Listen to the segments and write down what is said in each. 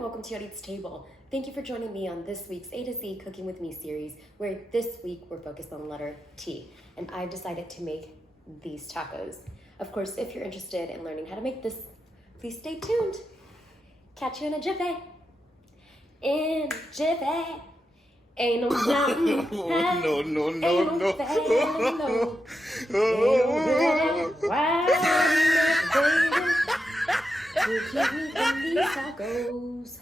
and welcome to Yodit's Table. Thank you for joining me on this week's A to Z Cooking With Me series, where this week we're focused on the letter T, and I've decided to make these tacos. Of course, if you're interested in learning how to make this, please stay tuned. Catch you in a jiffy. In a jiffy. Ain't no mountain high, no. ain't no valley low, ain't no river wide enough, baby, to keep me from these tacos.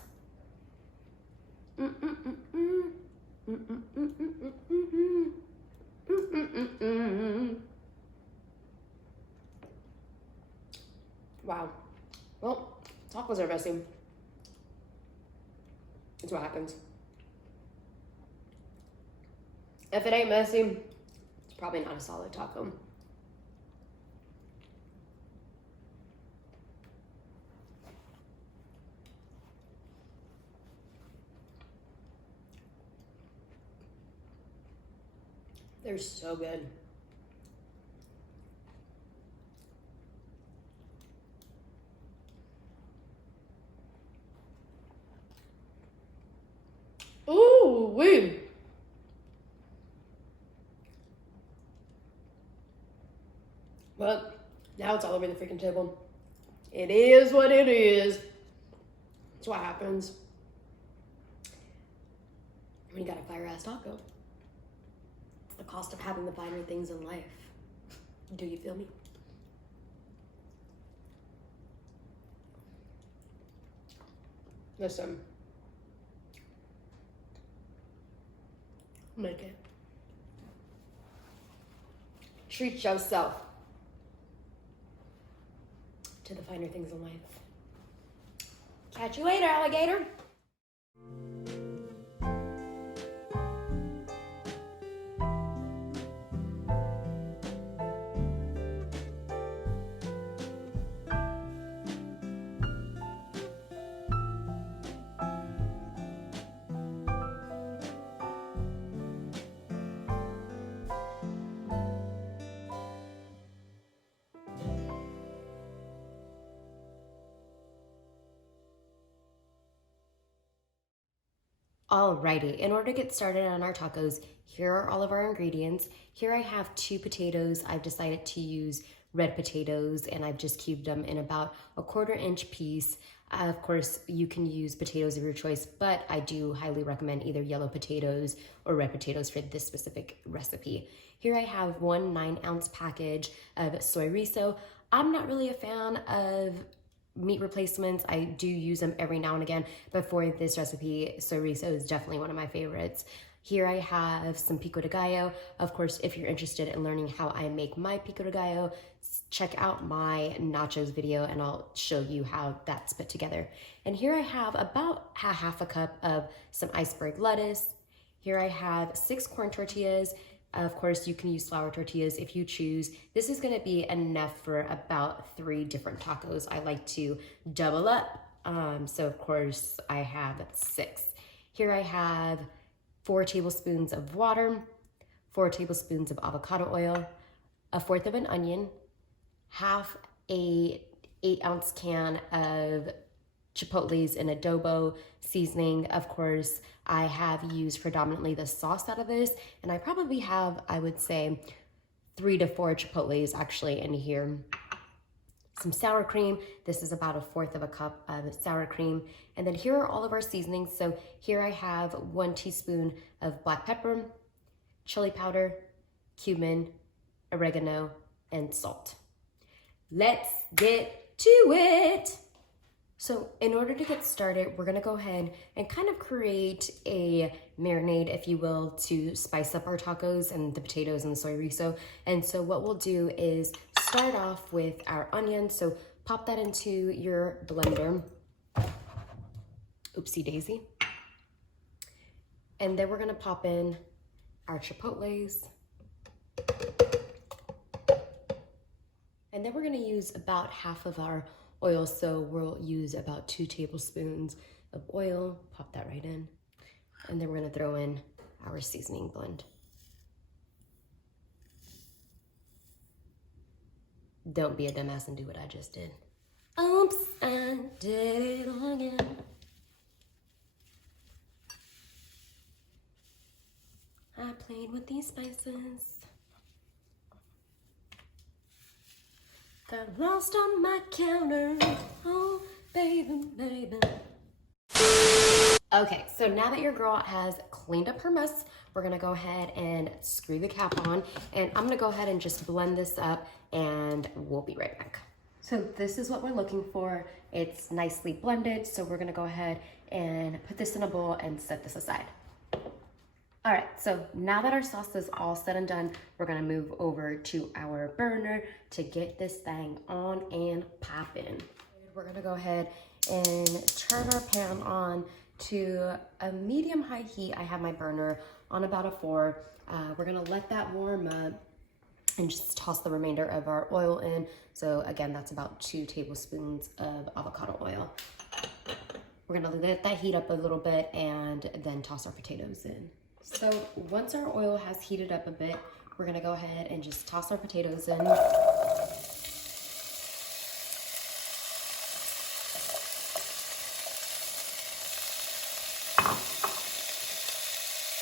Wow. Well, tacos are messy. That's what happens. If it ain't messy, it's probably not a solid taco. They're so good. Ooh, wee. Well, now it's all over the freaking table. It is what it is. That's what happens when you got a fire-ass taco. It's the cost of having the finer things in life. Do you feel me? Listen. Make it. Treat yourself to the finer things in life. Catch you later, alligator. Alrighty, in order to get started on our tacos, here are all of our ingredients. Here I have 2 potatoes. I've decided to use red potatoes and I've just cubed them in about a 1/4 inch piece. Of course, you can use potatoes of your choice, but I do highly recommend either yellow potatoes or red potatoes for this specific recipe. Here I have 1 9-ounce package of Soyrizo. I'm not really a fan of meat replacements. I do use them every now and again, but for this recipe, Soyrizo is definitely one of my favorites. Here I have some pico de gallo. Of course, if you're interested in learning how I make my pico de gallo, check out my nachos video and I'll show you how that's put together. And here I have about a 1/2 cup of some iceberg lettuce. Here I have 6 corn tortillas. Of course, you can use flour tortillas if you choose. This is gonna be enough for about 3 different tacos. I like to double up, so of course I have 6. Here I have 4 tablespoons of water, 4 tablespoons of avocado oil, 1/4 of an onion, half a 8-ounce can of chipotles and adobo seasoning. Of course, I have used predominantly the sauce out of this, and I probably have, I would say, 3 to 4 chipotles actually in here. Some sour cream. This is about 1/4 of a cup of sour cream. And then here are all of our seasonings. So here I have 1 teaspoon of black pepper, chili powder, cumin, oregano, and salt. Let's get to it. So in order to get started, we're gonna go ahead and kind of create a marinade, if you will, to spice up our tacos and the potatoes and the Soyrizo. And so what we'll do is start off with our onions. So pop that into your blender. Oopsie daisy. And then we're gonna pop in our chipotles. And then we're gonna use about half of our oil, so we'll use about 2 tablespoons of oil. Pop that right in. And then we're gonna throw in our seasoning blend. Don't be a dumbass and do what I just did. Oops, I did it again. not playing with these spices. Got lost on my counter. Oh, baby, baby. Okay, so now that your girl has cleaned up her mess, we're gonna go ahead and screw the cap on, and I'm gonna go ahead and just blend this up, and we'll be right back. So this is what we're looking for. It's nicely blended, so we're gonna go ahead and put this in a bowl and set this aside. All right, so now that our sauce is all said and done, we're gonna move over to our burner to get this thing on and popping. We're gonna go ahead and turn our pan on to a medium-high heat. I have my burner on about a 4. We're gonna let that warm up and just toss the remainder of our oil in. So again, that's about 2 tablespoons of avocado oil. We're gonna let that heat up a little bit and then toss our potatoes in. So once our oil has heated up a bit, we're gonna go ahead and just toss our potatoes in.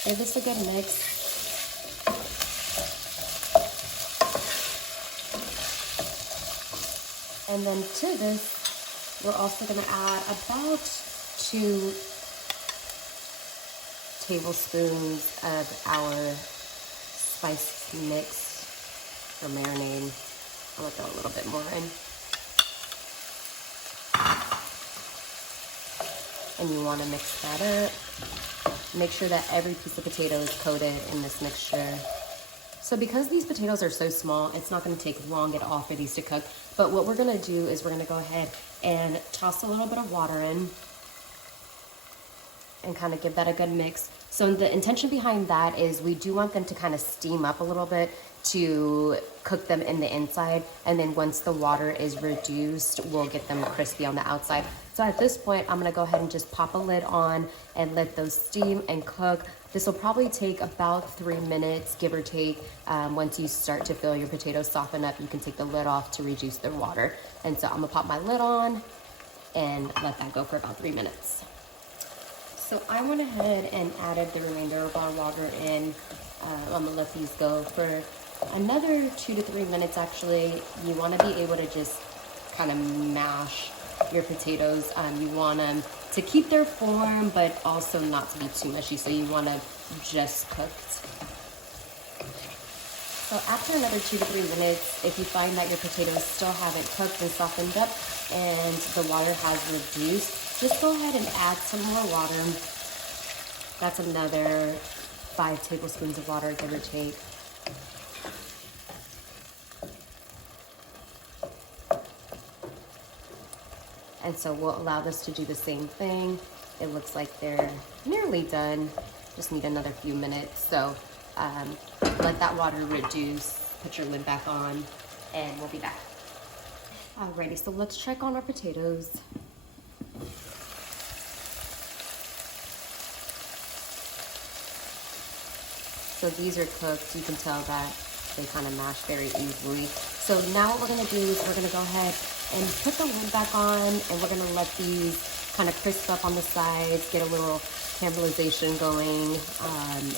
Give this a good mix. And then to this, we're also gonna add about 2 tablespoons of our spice mix or marinade. I'm gonna throw a little bit more in. And you wanna mix that up. Make sure that every piece of potato is coated in this mixture. So because these potatoes are so small, it's not gonna take long at all for these to cook. But what we're gonna do is we're gonna go ahead and toss a little bit of water in and kind of give that a good mix. So the intention behind that is we do want them to kind of steam up a little bit to cook them in the inside. And then once the water is reduced, we'll get them crispy on the outside. So at this point, I'm gonna go ahead and just pop a lid on and let those steam and cook. This will probably take about 3 minutes, give or take. Once you start to feel your potatoes soften up, you can take the lid off to reduce their water. And so I'm gonna pop my lid on and let that go for about 3 minutes. So I went ahead and added the remainder of our water in. I'm gonna let these go for another 2 to 3 minutes actually. You wanna be able to just kind of mash your potatoes. You want them to keep their form, but also not to be too mushy, so you want them just cooked. So after another 2 to 3 minutes, if you find that your potatoes still haven't cooked and softened up and the water has reduced, just go ahead and add some more water. That's another 5 tablespoons of water, give or take. And so we'll allow this to do the same thing. It looks like they're nearly done. Just need another few minutes. So let that water reduce, put your lid back on, and we'll be back. Alrighty, so let's check on our potatoes. So these are cooked. You can tell that they kind of mash very easily. So now what we're gonna do is we're gonna go ahead and put the lid back on, and we're gonna let these kind of crisp up on the sides, get a little caramelization going,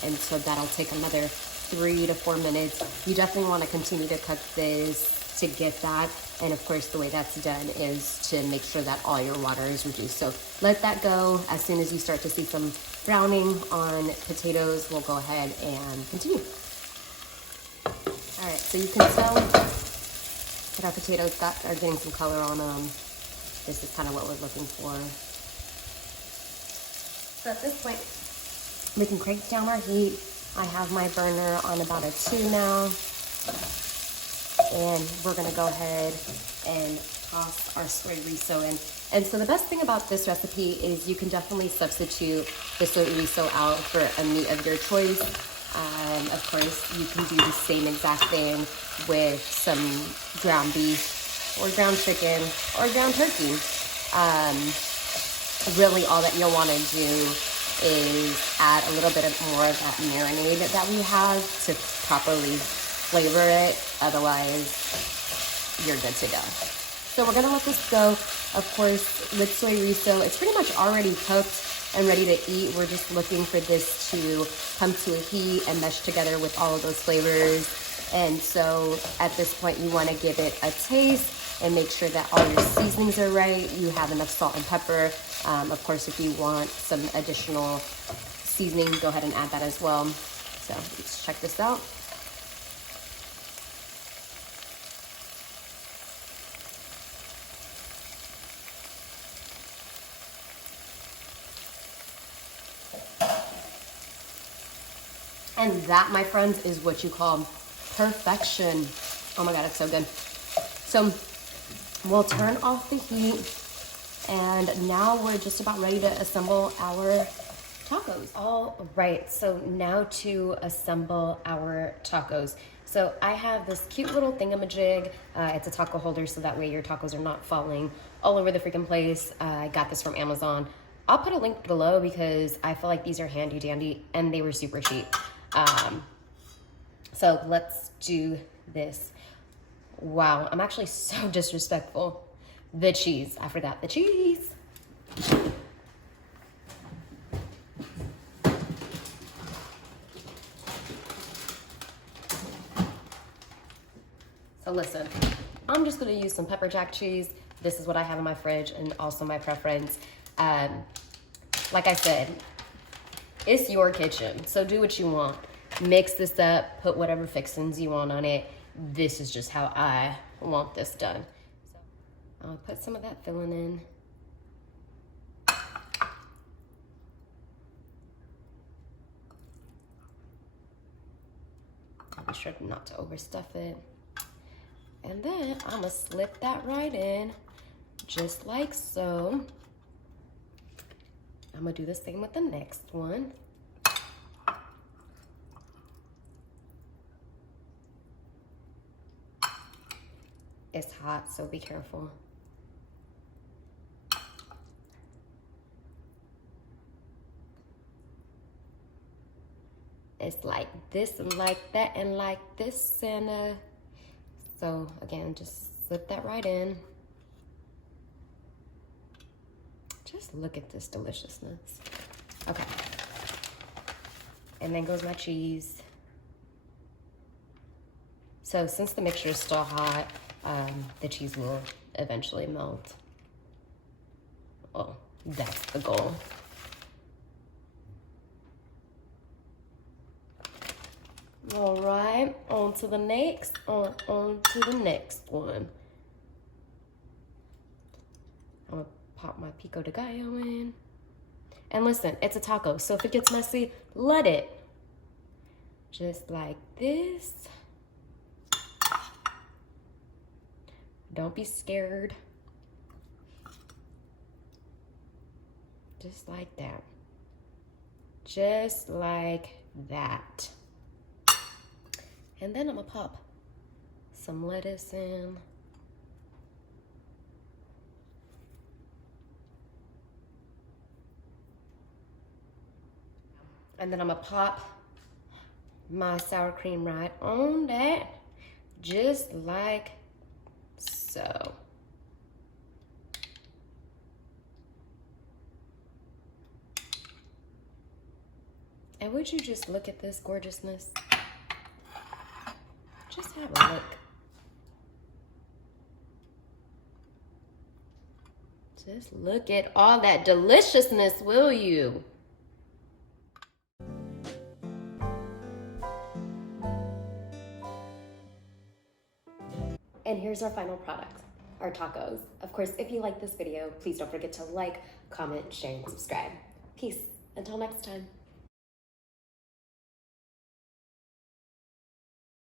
and so that'll take another 3 to 4 minutes. You definitely want to continue to cook this to get that, and of course the way that's done is to make sure that all your water is reduced. So let that go. As soon as you start to see some browning on potatoes, we'll go ahead and continue. All right, so you can tell that our potatoes are getting some color on them. This is kind of what we're looking for. So at this point, we can crank down our heat. I have my burner on about a 2 now. And we're gonna go ahead and toss our Soyrizo in. And so the best thing about this recipe is you can definitely substitute the Soyrizo out for a meat of your choice. Of course, you can do the same exact thing with some ground beef or ground chicken or ground turkey. Really all that you'll want to do is add a little bit more of that marinade that we have to properly flavor it. Otherwise, you're good to go. So we're gonna let this go. Of course, with Soyrizo, it's pretty much already cooked. and ready to eat. We're just looking for this to come to a heat and mesh together with all of those flavors. And so at this point, you want to give it a taste and make sure that all your seasonings are right. You have enough salt and pepper. Of course, if you want some additional seasoning, go ahead and add that as well. So let's check this out. And that, my friends, is what you call perfection. Oh my God, it's so good. So we'll turn off the heat, and now we're just about ready to assemble our tacos. All right, so now to assemble our tacos. So I have this cute little thingamajig. It's a taco holder, so that way your tacos are not falling all over the freaking place. I got this from Amazon. I'll put a link below because I feel like these are handy dandy and they were super cheap. So let's do this. Wow, I'm actually so disrespectful. The cheese, I forgot the cheese. So listen, I'm just gonna use some pepper jack cheese. This is what I have in my fridge and also my preference. Like I said, it's your kitchen, so do what you want. Mix this up, put whatever fixings you want on it. This is just how I want this done. So I'll put some of that filling in. I'll be sure not to overstuff it. And then I'm gonna slip that right in, just like so. I'm gonna do the same with the next one. It's hot, so be careful. It's like this and like that and like this, and so again, just slip that right in. Just look at this deliciousness. Okay. And then goes my cheese. So since the mixture is still hot, the cheese will eventually melt. Well, that's the goal. All right, on to the next one. I'm gonna pop my pico de gallo in. And listen, it's a taco, so if it gets messy, let it. Just like this. Don't be scared. Just like that. Just like that. And then I'm gonna pop some lettuce in. And then I'm gonna pop my sour cream right on that, just like so. And would you just look at this gorgeousness? Just have a look. Just look at all that deliciousness, will you? And here's our final product, our tacos. Of course, if you like this video, please don't forget to like, comment, share, and subscribe. Peace. Until next time.